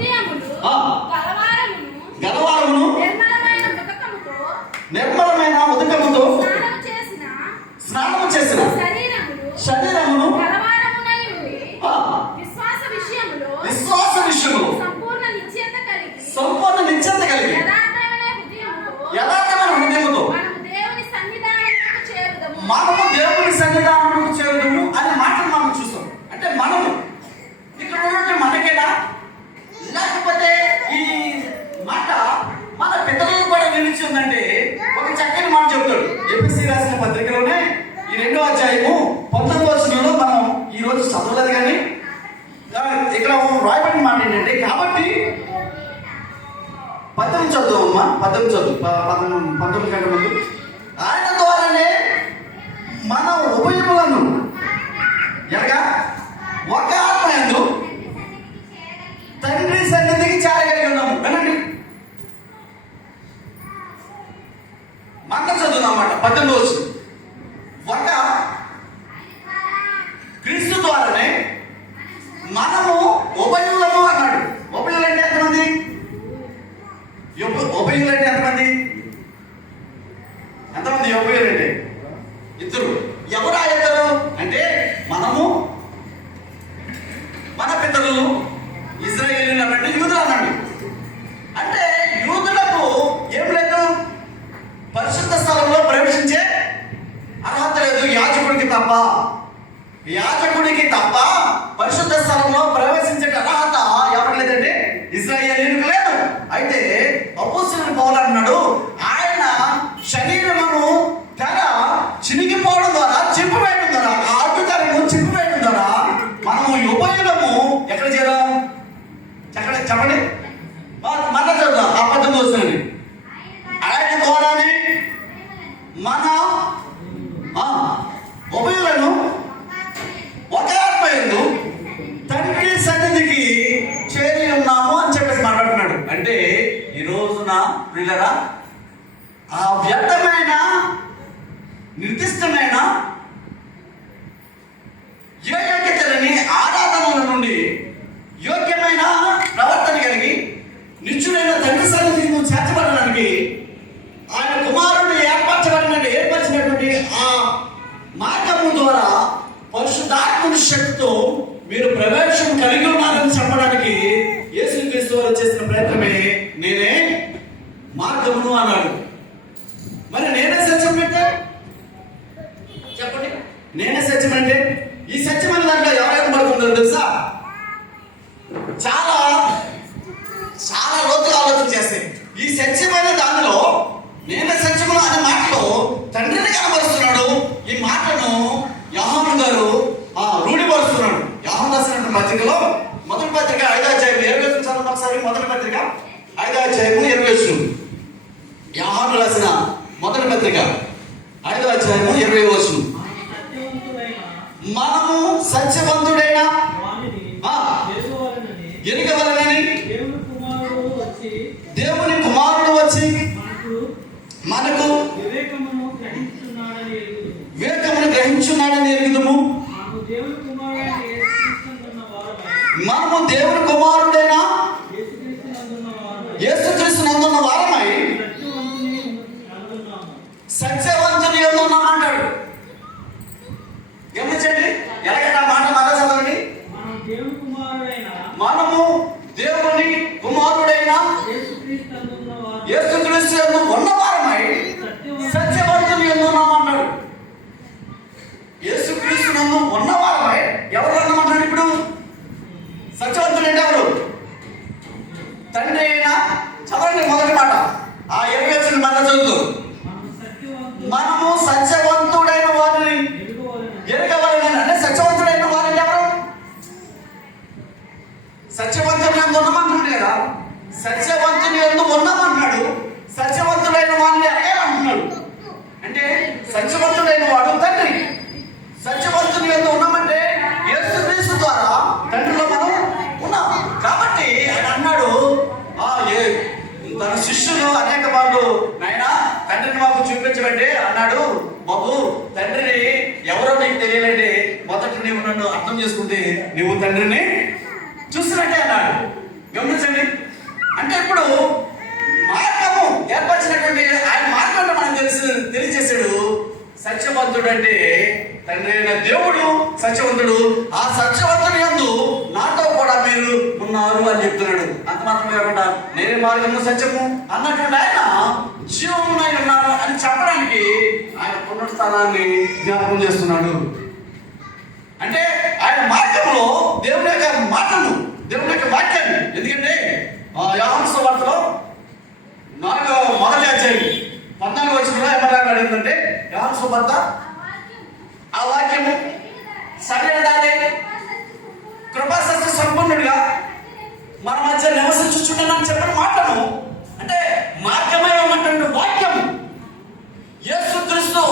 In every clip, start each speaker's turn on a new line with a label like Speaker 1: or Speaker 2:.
Speaker 1: Yeah. ఉంటుంది కానీ ఇక్కడ రాయబడిన మాట ఏంటంటే కాబట్టి పద్దెనిమిది చదువు అమ్మా పద్దెనిమిది చదువు పంతొమ్మిది గంటల ముందు. ఆయన ద్వారానే మన ఉపయోగాలను ఇద్దరు ఎవరు ఆయన అంటే ఈ రోజున ప్రిల్లరా ఆ వ్యర్థమైన నిర్దిష్టమైన యోగ్యతలని ఆరాధనల నుండి యోగ్యమైన ప్రవర్తన కలిగి నిచ్చుడైన తండ్రి సన్నిధిని చేర్చబడడానికి ఆయన కుమారుడు ఏర్పరచబడిన ఏర్పరిచినటువంటి ఆ మార్గము ద్వారా పరిశుద్ధాత్మ శక్తితో మీరు ప్రవేశం కలిగి రాసిన పత్రికలో మొదటి పత్రిక ఐదో అధ్యాయం ఇరవై చదవండి ఒకసారి మొదటి పత్రిక ఐదో అధ్యాయము ఇరవై వ్యవహారం రాసిన మొదటి పత్రిక ఐదో అధ్యాయము ఇరవై
Speaker 2: వచ్చు
Speaker 1: మనము సత్యవంతుడైన ఎరుగవలనని
Speaker 2: దేవుని కుమారుడు వచ్చి మనకు వివేకమును
Speaker 1: గ్రహించున్నాడని
Speaker 2: మనము దేవుని నువ్వు తండ్రిని
Speaker 1: చూస్తున్నట్టే అన్నాడు. గమనించండి.
Speaker 2: అంటే
Speaker 1: ఇప్పుడు మార్గము ఏర్పరిచినటువంటి ఆయన మార్గంలో మనం తెలిసి తెలియజేశాడు. సత్యవంతుడు అంటే తండ్రి అయిన దేవుడు సత్యవంతుడు. ఆ సత్యవంతుడు ఎందు నాతో కూడా మీరు ఉన్నారు అని చెప్తున్నాడు. అంత మాత్రమే కాకుండా నేనే మార్గము సత్యము అన్నటువంటి ఆయన జీవమునై ఉన్నాను అని చెప్పడానికి ఆయన పునరుస్థానాన్ని జ్ఞాపకం చేస్తున్నాడు. అంటే దేవుని యొక్క మాటను దేవుని యొక్క వాక్యాన్ని ఎందుకంటే యోహాను సువార్తలో నాలుగో మొదటి అధ్యాయం పద్నాలుగు వచ్చిన ఏమన్నా ఏంటంటే యోహాను సువార్త ఆ వాక్యము సరైనదాదే కృపా సత్య సంపన్నుడిగా మన మధ్య నివసించుచున్నానని చెప్పిన మాటను అంటే మార్గమై ఉన్నటువంటి వాక్యం యేసు క్రీస్తు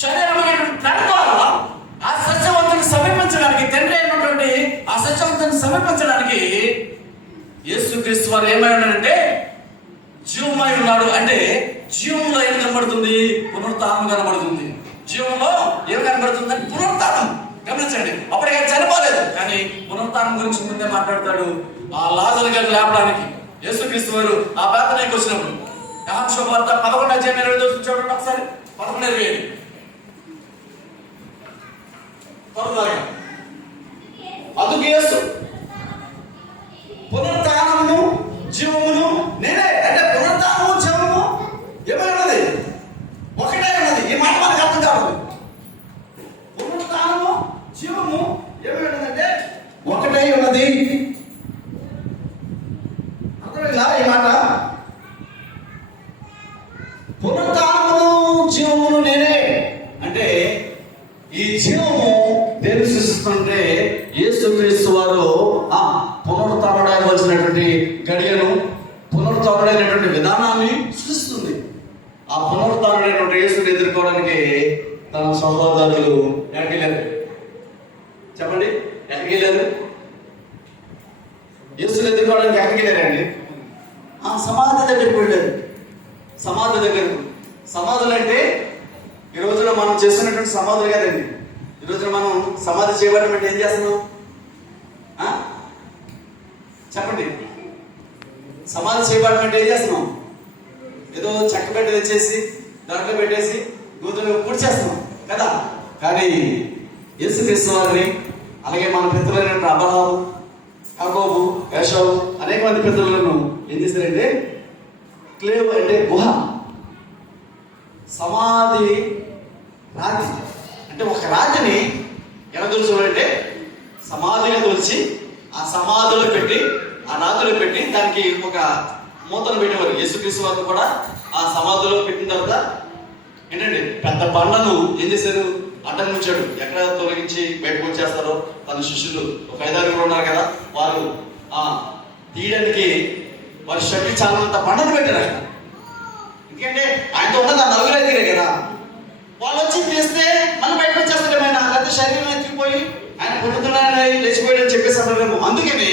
Speaker 1: శరీరమైనటువంటి తన ద్వారా ఆ సత్యవంతుని సమీపించడానికి తండ్రి అయినటువంటి ఆ సత్యవంతుని సమీపించడానికి యేసు వారు ఏమై ఉన్నాడంటే జీవమై ఉన్నాడు అంటే జీవంలో ఏం కనబడుతుంది? పునరుత్నం కనబడుతుంది. జీవంలో ఏం కనబడుతుంది? అంటే పునరుత్నం గమనించండి. అప్పటికే ఆయన చనిపోలేదు. కానీ పునరుత్నం గురించి ముందే మాట్లాడతాడు ఆ లాజర్ గారు లేపడానికి. యేసుక్రీస్తు వారు ఆ ప్రార్థనకి వచ్చినప్పుడు శుభవార్త పదకొండు అధ్యాయం ఇరవై దోషం చూడండి ఒకసారి. పదకొండు ఇరవై ఏడు. త్వరగా యేసు. పునరుత్థానమును జీవమును నేనే. అంటే పునరుత్నము జీవము ఏమై ఉన్నది? ఒకటే ఉన్నది. ఈ మాట మనకు అర్థం కావాలి పునరుత్థానము జీవము ఏమై ఉన్నదంటే ఒకటే ఉన్నది. అర్థమైందా ఈ మాట? పునరుత్థానమును జీవమును నేనే. అంటే ఈ జీవము దేని సృష్టిస్తుంటే యేసుక్రీస్తు వారు ఆ పునరుత్థానమైనటువంటి గడియను పునరుత్థానమైనటువంటి విధానాన్ని సృష్టిస్తుంది ఆ పునరుత్థానమైనటువంటి యేసుని ఎదుర్కోవడానికి తన సహోదరులు ఎక్కడికి వెళ్ళారు చెప్పండి ఎక్కడికి వెళ్ళారు యేసుని ఎదుర్కోవడానికి ఎక్కడికి వెళ్ళారండి ఆ సమాధి దగ్గరికి వెళ్ళారు సమాధి దగ్గరకు సమాధులు అంటే ఈ రోజున మనం చేస్తున్నటువంటి సమాధులు కాదండి. ఈ రోజున మనం సమాధి చేయబడడం అంటే ఏం చేస్తున్నాం? చెప్పండి. సమాధి చేయబడడం అంటే ఏం చేస్తున్నాం? ఏదో చెక్క పెట్ట తెచ్చేసి దాంట్లో పెట్టేసి గోతులు పూడ్చేస్తున్నాం కదా? కానీ యేసుక్రీస్తు వారిని అలాగే మన పితృలైనటువంటి అబ్రహాము యాకోబు యశోబు అనేక మంది పితృలను క్లేవ్ అంటే గుహ. సమాధి రాతి. అంటే ఒక రాతిని ఎలా దొలుచుకోవాలంటే సమాధిగా దొలిచి ఆ సమాధిలో పెట్టి ఆ రాతిలో పెట్టి దానికి ఒక మూతను పెట్టేవారు. యేసుక్రీస్తు వారు కూడా ఆ సమాధిలో పెట్టిన తర్వాత ఏంటంటే పెద్ద బండను ఏం చేశారు? అడ్డంగించాడు ఎక్కడ తొలగించి బయటకు వచ్చేస్తారో? తన శిష్యులు. ఒక ఐదారుగురు ఉన్నారు కదా. వారు ఆ తీయడానికి వారి చాలా అంత బండను పెట్టారు ఎందుకంటే ఆయనతో ఉన్నది ఆ నలుగురు ఎదిరే కదా. వాళ్ళు వచ్చి తీస్తే మళ్ళీ బయటకు వచ్చేస్తారేమైనా లేకపోతే శరీరం ఎత్తిపోయి ఆయన పుట్టుతున్నాడని లేచిపోయాడని చెప్పేసి అందుకని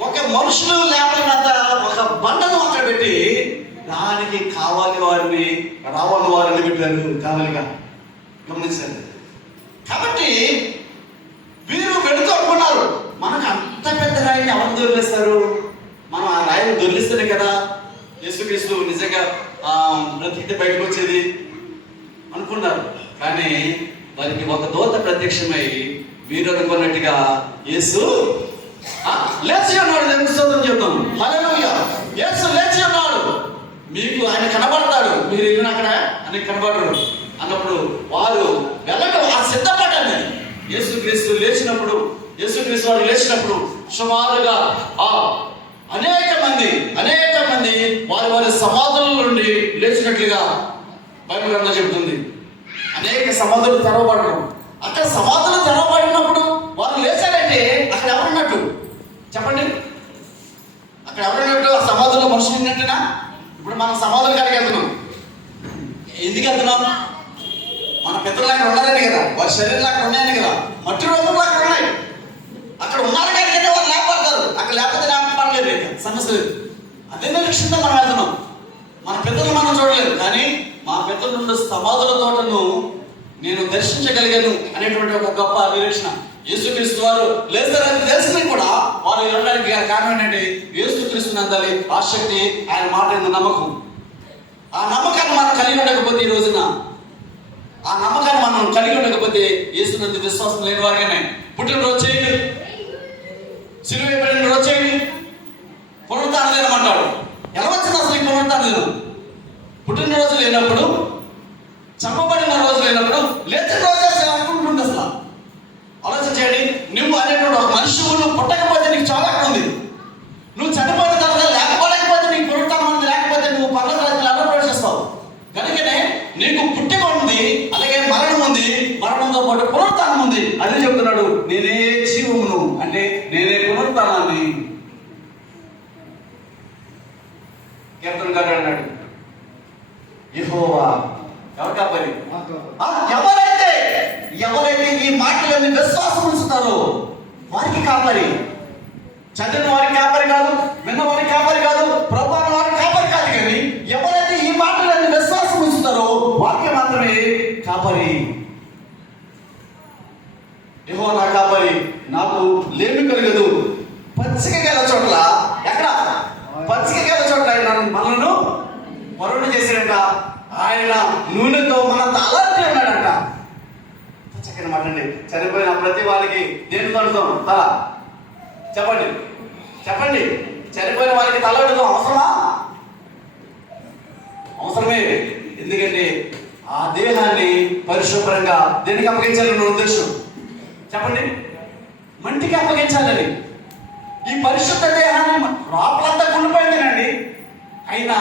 Speaker 1: ఒక మనుషులు లేపలేనంత ఒక బండను అక్కడ పెట్టి దానికి కావాలి వారిని రావాలి వారిని పెట్టారు. కావాలిగా గమనించండి. కాబట్టి వీరు వెళుతూ అనుకున్నారు మనకు అంత పెద్ద రాయిని ఎవరు దొరికిస్తారు దొరికిస్తేనే కదా యేసుక్రీస్తు నిజంగా ఆ, బ్రతికితే బయటకు వచ్చేది అనుకున్నారు. కానీ వారికి ఒక దోత ప్రత్యక్షమై వీరు అనుకున్నట్టుగా యేసు లేచి ఉన్నాడు దేవుని స్తోత్రం చెప్తాం హల్లెలూయా. యేసు లేచి ఉన్నాడు. మీకు ఆయన కనబడతాడు. మీరు వెళ్ళిన అక్కడ ఆయన కనబడరు. అన్నప్పుడు వారు వెళ్ళటం ఆ సిద్ధపడండి. యేసుక్రీస్తు లేచినప్పుడు యేసుక్రీస్తు వారు లేచినప్పుడు సుమారుగా ఆ అనేక మంది అనేక మంది వారి వారి సమాధుల నుండి లేచినట్లుగా బైబిల్ గ్రంథం చెబుతుంది. అనేక సమాధులు తెరవబడడం అక్కడ సమాధులు తెరవబడినప్పుడు వారు లేచారంటే అక్కడ ఎవరున్నట్టు? చెప్పండి. అక్కడ ఎవరున్నట్టు? ఆ సమాధుల్లో మనుషులు ఉన్నట్టునా? ఇప్పుడు మనం సమాధుల కాడికి వెళ్తున్నాం. ఎందుకు వెళ్తున్నాం? మన పితరులు అక్కడ ఉన్నారని కదా వారి శరీరాలు అక్కడ ఉన్నాయని కదా. మట్టి రూపంలో అక్కడ ఉన్నాయి. అక్కడ ఉన్నారు కానీ వాళ్ళు లేకపోతారు అక్కడ లేకపోతే లేక సమస్య లేదు. అదే లక్ష్యంతో మనం వెళ్తున్నాం. మన పెద్దలు మనం చూడలేదు కానీ మా పెద్దలున్న సమాధుల తోటను నేను దర్శించగలిగాను అనేటువంటి ఒక గొప్ప నిరీక్షణ యేసుక్రీస్తు వారు లేస్తారని తెలిసినా కూడా వారు వెళ్ళడానికి కారణం ఏంటంటే యేసుక్రీస్తుని అందాలి ఆసక్తి ఆయన మాట నమ్మకం. ఆ నమ్మకాన్ని మనం కలిగి ఉండకపోతే ఈ రోజున ఆ నమ్మకాన్ని మనం కలిగి ఉండకపోతే యేసునందు విశ్వాసం లేని వారిగానే. పుట్టినరోజు చేయండి. సిలువ రోజు చేయండి. పునరుత్న దినం ఎలా వచ్చింది అసలు ఈ లేదు. దినం పుట్టినరోజు లేనప్పుడు చంపబడిన రోజు లేనప్పుడు లేచిన రోజే అనుకుంటుంది అసలు. ఆలోచన చేయండి నువ్వు అనేటువంటి ఒక మనిషి నువ్వు పుట్టకపోతే నీకు చాలా ఉంది చదివిన వారికి కాపరి కాదు విన్న వారికి కాపరి కాదు ప్రభు వారికి కాపరి కాదు కానీ ఎవరైతే ఈ మాటలన్నీ విశ్వాసం ఉంచుతారో వారికి మాత్రమే కాపరి. ఏవో నా కాపరి నాకు లేమి కలగదు. పచ్చిక గల చోట్ల ఎక్కడ? పచ్చిక గల చోట్ల ఆయన మనను మరుడు చేసినట్ట ఆయన నూనెతో మన తలంటి ఉన్నాడంట చక్కని మాటండి చనిపోయిన ప్రతి వాళ్ళకి దేని తడుతాం తల. చెప్పండి. చెప్పండి. చనిపోయిన వారికి తల అవసరమా? అవసరమే. ఎందుకంటే ఆ దేహాన్ని పరిశుభ్రంగా దేనికి అప్పగించాలని ఉద్దేశం? చెప్పండి. మంటికి అప్పగించాలని. ఈ పరిశుద్ధ దేహాన్ని లోపలంతా కుళ్ళిపోయిందేనండి అయినా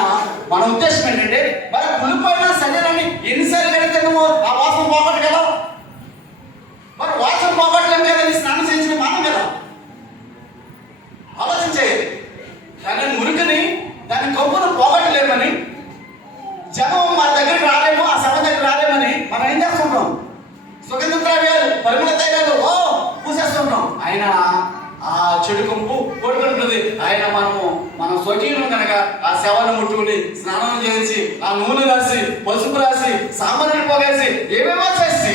Speaker 1: మన ఉద్దేశం ఏంటంటే మరి కుళ్ళిపోయిన శరీరాన్ని ఎన్ని కడిగితే నువ్వు ఆ వాసన పోగొట్టు కదా మరి వాసన పోగొట్టలేం కదా నీ స్నానం చేయించిన మానం కదా ఆలోచించే దాని మురికని దాని కొవ్వును పోగొట్టలేమని జనం మన దగ్గరికి రాలేము ఆ సభ దగ్గర రాలేమని మనం ఏం చేస్తుంటాం సుగంధ ద్రవ్యాలు పరిమళ తైలాలు ఓ పూసేస్తుంటాం ఆయన ఆ చెడు కొంపు కొడుకుంటుంది ఆయన మనము మనం స్వకీయులు కనుక ఆ శవాన్ని ముట్టుకుని స్నానం చేసి ఆ నూనె రాసి పసుపు రాసి సామాన్యులు పోగేసి ఏమేమో చేసి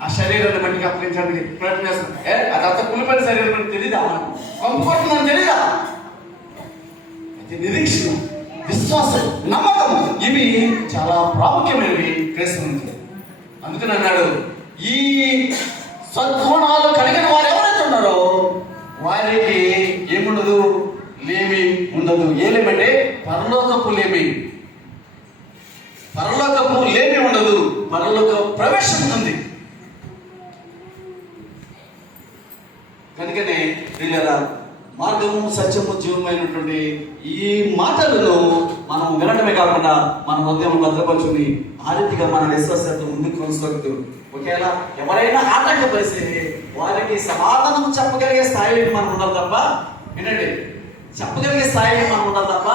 Speaker 1: ఆ శరీరాన్ని మట్టికి అప్పగించడానికి ప్రయత్నం చేస్తాం ఏ అదంతా కులిపోయిన శరీరం అని తెలీదా కొంపు కొడుతుందని తెలీదా? అయితే నిరీక్షణ విశ్వాసం నమ్మకం. ఇవి చాలా ప్రాముఖ్యమైనవి క్రైస్తవునికి అందుకని అన్నాడు ఈ సద్గుణాలు కలిగిన వారు ఎవరైతే ఉన్నారో వారికి ఏముండదు? లేమి ఉండదు. ఏలేమంటే పరలోకపు లేమి పరలోకపు లేమి ఉండదు పరలోక ప్రవేశం ఉంది కనుకనే వీళ్ళ మార్గము సత్యము ఈ మాటలను మనం వినడమే కాకుండా మన హృదయం భద్రపరుచుని ఆ రీతిగా మన విశ్వాసత ముందుకు కొనసాగుతూ ఒకవేళ ఎవరైనా ఆటంకపరిస్తే వారికి సమాధానం చెప్పగలిగే స్థాయిలో మనం ఉండాలి తప్ప వినండి. చెప్పగలిగే స్థాయిలో మనం ఉండాలి తప్ప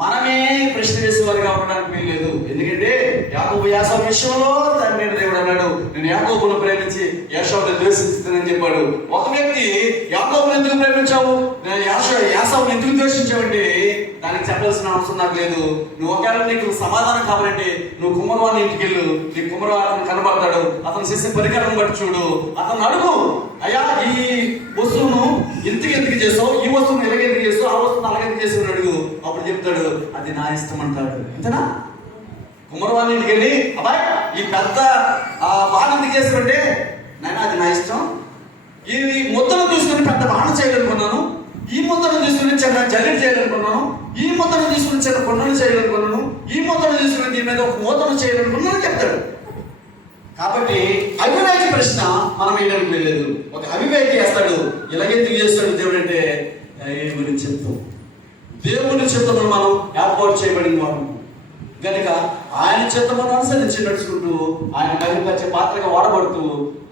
Speaker 1: మనమే ప్రశ్న వేసేవారిగా ఉండడానికి వీలు లేదు. ఎందుకంటే యాకోబు యాసవ విషయంలో తండ్రి దేవుడు అన్నాడు నేను యాకోబును ప్రేమించి యాశోని ద్వేషిస్తానని చెప్పాడు. ఒక వ్యక్తి యాకోబును ఎందుకు ప్రేమించావు? నేను యాస యాసవుని ఎందుకు ద్వేషించావంటే దానికి చెప్పాల్సిన అవసరం నాకు లేదు. నువ్వు ఒకవేళ నీకు సమాధానం కావాలంటే నువ్వు కుమరవాని ఇంటికి వెళ్ళు. నీ కుమరవాని కనబడతాడు. అతను చేసే పరికరం బట్టి చూడు. అతను అడుగు అయ్యా ఈ వస్తువును ఎందుకు ఎందుకు చేసావు? ఈ వస్తువును ఎలాగ ఎందుకు అడుగు అప్పుడు చెప్తాడు అది నా ఇష్టం అంటాడు. అంతేనా కుమరవాణి ఇంటికి వెళ్ళి అబ్బాయి ఈ పెద్ద ఆ బాణం ఎందుకు చేసావంటే అది నా ఇష్టం. ఈ ముద్దను తీసుకుని పెద్ద బాణం చేయాలనుకున్నాను. ఈ ముద్దను తీసుకుని చిన్న జల్లెడ చేయాలనుకున్నాను. ఈ ముద్దను తీసుకుని చిన్న కొండలు చేయాలనుకున్నాను. ఈ ముద్దను తీసుకుని దీని మీద ఒక మూతను చేయాలనుకున్నాను చెప్తాడు. కాబట్టి అవివేకి ప్రశ్న మనం వేయడానికి వెళ్ళలేదు ఒక అవివేకి వేస్తాడు ఎందుకు చేస్తాడు దేవుడు అంటే గురించి చిత్తం దేవుని చిత్తమును మనం ఏర్పాటు చేయబడిన వాడు గనుక ఆయన చిత్తమును అనుసరించి నడుచుకుంటూ ఆయన మహిమపరిచే పాత్రగా వాడబడుతూ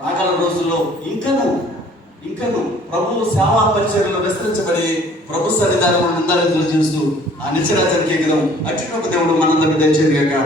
Speaker 1: రాగల రోజుల్లో ఇంకను ఇంకను ప్రభు సేవా పరిచర్యలో విస్తరించబడి ప్రభు సన్నిధానం ముందర తెలియజేస్తూ ఆ నిత్యరాజానికి ఎగదాం అటు ఒక దేవుడు మనందరికీ దయచేది కాక